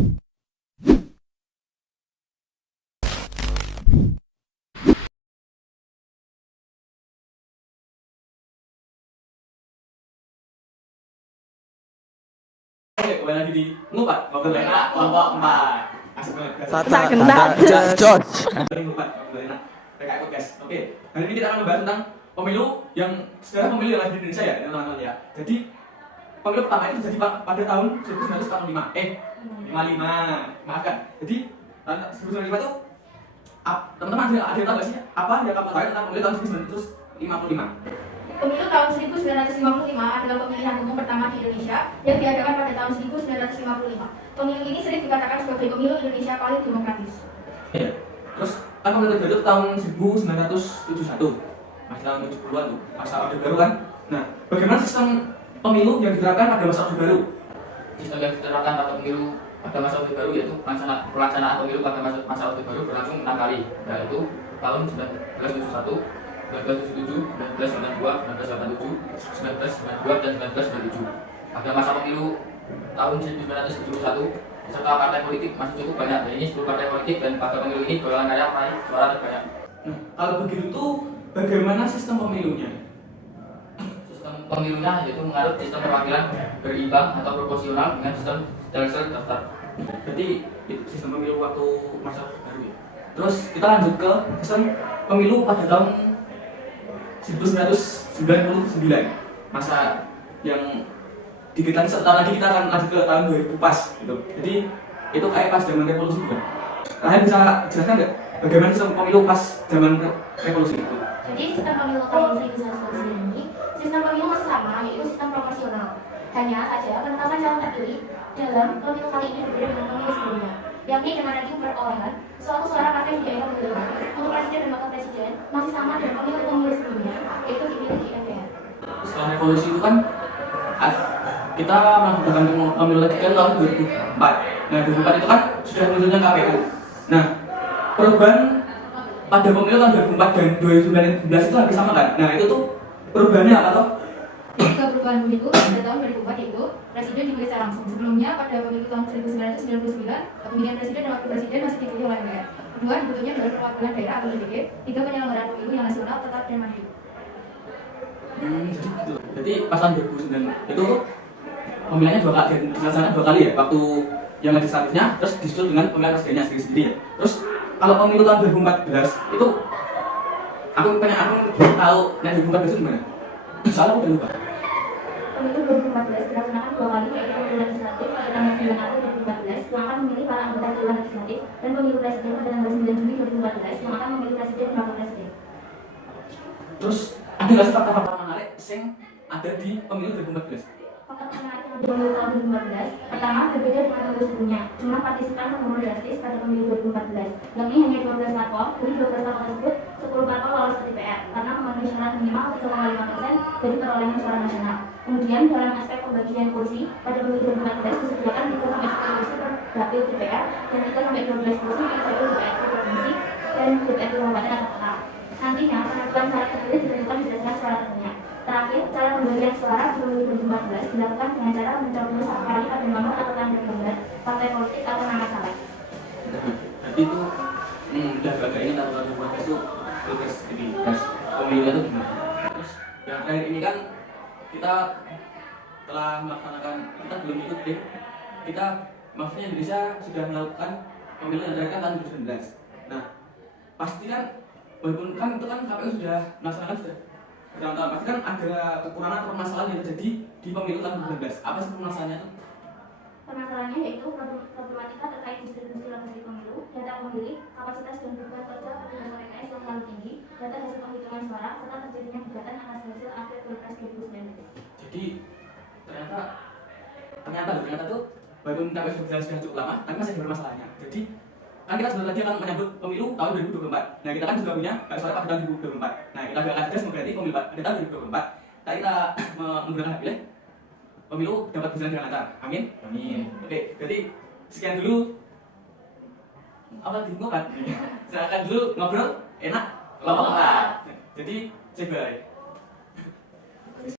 Oke, kembali lagi di Ngupat Ngobrol Enak kelompok 4. Asik banget. Josh. Ngupat Ngobrol Enak PKI Podcast. Oke, hari ini kita akan membahas tentang pemilu yang sejarah pemilu yang ada di Indonesia ya, teman-teman ya. Jadi pemilu pertama itu terjadi pada tahun 1945. 55. Maafkan. Jadi tahun 1945 itu teman-teman ada yang tahu nggak sih apa yang kamu tahu tentang pemilu tahun 1955? Pemilu tahun 1955 adalah pemilihan umum pertama di Indonesia yang diadakan pada tahun 1955. Pemilu ini sering dikatakan sebagai pemilu Indonesia paling demokratis. Iya. Terus kan pemilu baru tahun 1971. Masih tahun 70-an tuh, masa Orde Baru kan. Nah, bagaimana sistem pemilu yang diterapkan pada masa Orde Baru? Sistem yang diterapkan pada pemilu pada masa Orde Baru yaitu pelaksanaan pemilu pada masa Orde Baru berlangsung 6 kali, yaitu tahun 1971, 1977, 1992, 1987, 1992, dan 1997. Pada masa pemilu tahun 1971, peserta partai politik masih cukup banyak, yaitu 10 partai politik, dan pada pemilu ini golongan karya meraih suara terbanyak. Nah, kalau begitu bagaimana sistem pemilunya? Sistem pemilunya yaitu menganut sistem perwakilan berimbang atau proporsional dengan sistem seleksi daftar. Berarti itu sistem pemilu waktu masa Orde Baru ya. Terus kita lanjut ke sistem pemilu pada tahun 1999, masa yang dikit lagi setahun lagi kita akan lanjut ke tahun 2000 pas gitu. Jadi itu kayak pas zaman revolusi juga. Kalian bisa jelaskan nggak bagaimana sistem pemilu pas zaman revolusi itu? Jadi sistem pemilu tahun 1999 ini sistem pemilu masih sama, yaitu sistem proporsional. Hanya saja penetapan calon terpilih dalam pemilu kali ini berbeda dengan pemilu sebelumnya, yakni dengan ranking perolehan suatu suara partai di daerah pemilihan. Untuk presiden dan wakil presiden masih sama dengan pemilu sebelumnya, yaitu dipilih di MPR. Setelah revolusi itu kan kita melakukan pemilu lagi kan tahun 2004. Nah 2004 itu kan sudah munculnya KPU. Nah perubahan pada pemilu tahun 2004 dan 2019 itu hampir sama kan? Nah itu tuh perubahannya apa toh? Jika perubahan pemilu pada tahun 2004 itu presiden dipilih secara langsung. Sebelumnya pada pemilu tahun 1999 pemilihan presiden dan wakil presiden masih dipilih oleh MPR. Kedua, dibentuknya Dewan Perwakilan Daerah atau DPD. Tiga, penyelenggaraan pemilu yang nasional, tetap dan mandiri. Jadi gitu. Jadi pas tahun 2009 itu pemilihannya dua kali, dilaksanakan 2 kali ya. Waktu yang legislatifnya terus disusul dengan pemilihan presidennya sendiri ya. Terus kalau pemilu tahun 2014 itu aku tahu nah 2014 itu gimana? Soalnya aku udah lupa. Pemilu 2014 dilaksanakan 2 kali, yaitu pemilu legislatif pada tanggal 9 April 2014 yang akan memilih para anggota Dewan Legislatif, dan pemilu presiden pada tanggal 9 Juni 2014 yang akan memilih presiden dan wakil presiden. Terus ada nggak sih fakta-fakta menarik yang ada di pemilu 2014? Fakta menarik yang ada di pemilu tahun 2014, pertama berbeda dengan pemilu sebelumnya. Jumlah partisipan menurun drastis pada pemilu 2014, yakni hanya 12 parpol. Dari 12 parpol tersebut, 10 parpol lolos ke DPR karena memenuhi syarat minimal 3,5% dari perolehan suara nasional. Kemudian dalam aspek pembagian kursi, pada pemilu 2014 disediakan 3-10 kursi per dapil DPR dan 3-12 kursi per dapil DPR provinsi dan DPR kabupaten atau kota. Nantinya penentuan syarat terpilih ditentukan berdasarkan suara terbanyak. Terakhir, cara pembagian suara di pemilu 2014 dilakukan dengan cara mencoblos satu kali pada nomor atau tanda gambar partai politik atau nama caleg. Berarti itu udah agak ingat atau 2014 itu pilpres jadi tes pemilunya itu gimana? Terus yang terakhir ini kan kita telah melaksanakan, kita belum ikut deh. Kita maksudnya Indonesia sudah melakukan pemilu yang terakhir kan tahun 2019. Nah pasti kan walaupun kan itu kan KPU sudah melaksanakan sudah bertahun-tahun, pasti kan ada kekurangan atau permasalahan yang terjadi di pemilu tahun 2019. Apa sih permasalahannya itu? Permasalahannya yaitu problematika terkait distribusi lokasi pemilu, data pemilih, kapasitas dan beban kerja petugas TPS yang terlalu tinggi, data hasil penghitungan suara, serta terjadinya gugatan atas hasil akhir Pilpres 2019. Jadi ternyata tuh walaupun KPU sudah cukup lama, tapi masih ada permasalahannya. Jadi kan kita sebentar lagi akan menyambut pemilu tahun 2024. Nah kita kan juga punya suara pada tahun 2024. Nah kita akan tes mengganti pemilu pada tahun 2024. Tadi kita menggunakan hak pilih, pemilu dapat berjalan dengan lancar. Amin. Amin. Oke, jadi sekian dulu apa di ngobrol. Silakan dulu ngobrol enak kelompok 4. Jadi say bye.